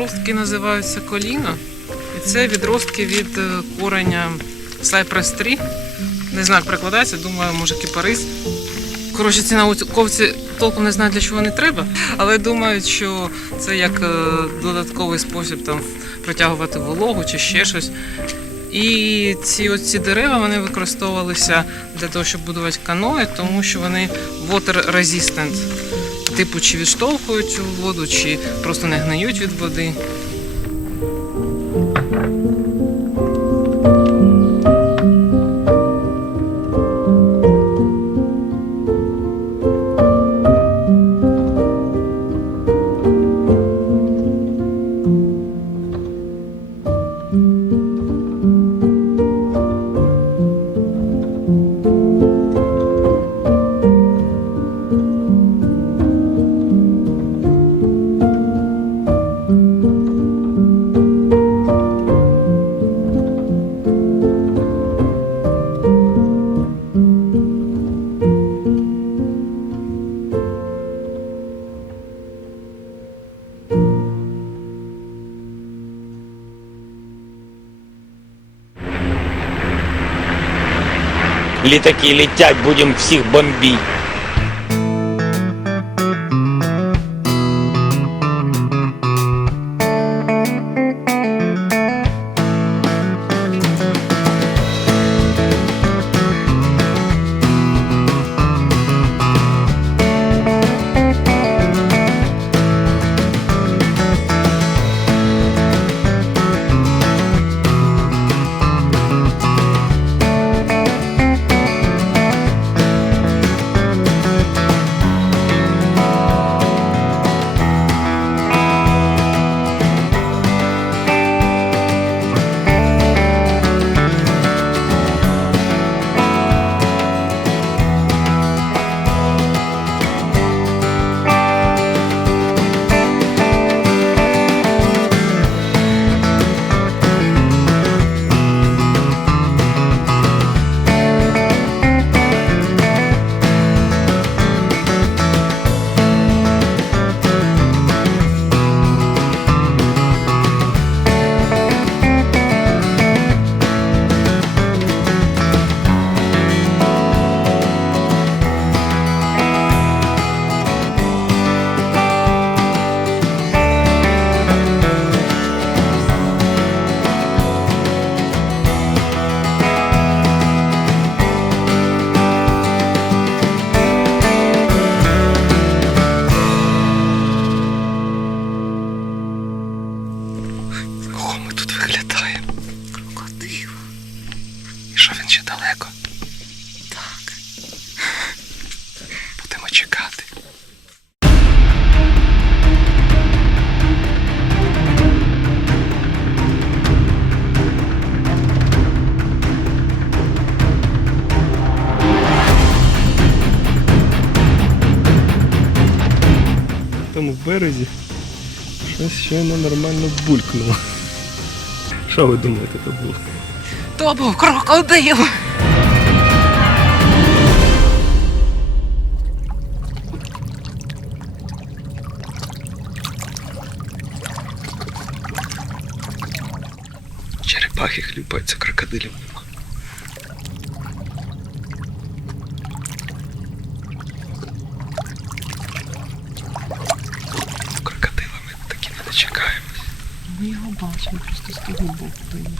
які називаються коліно. І це відростки від е, кореня Cypress Tree. Не знаю, як перекладається, думаю, може кіпарис. Коротше, ці науковці толком не знають, для чого вони треба, але думають, що це як е, додатковий спосіб там притягувати вологу чи ще щось. І ці оці дерева вони використовувалися для того, щоб будувати каної, тому що вони water resistant. Типу, чи відштовхують цю воду, чи просто не гниють від води. Літаки летять, будемо всіх бомбити. Ми? Крокодил. І що він ще далеко? Так. Будемо чекати. Там в березі щось щойно нормально булькнуло. Що ви думаєте, то було? То був крокодил. Черепахи хлюпаються, крокодилів бачимо, просто з того боку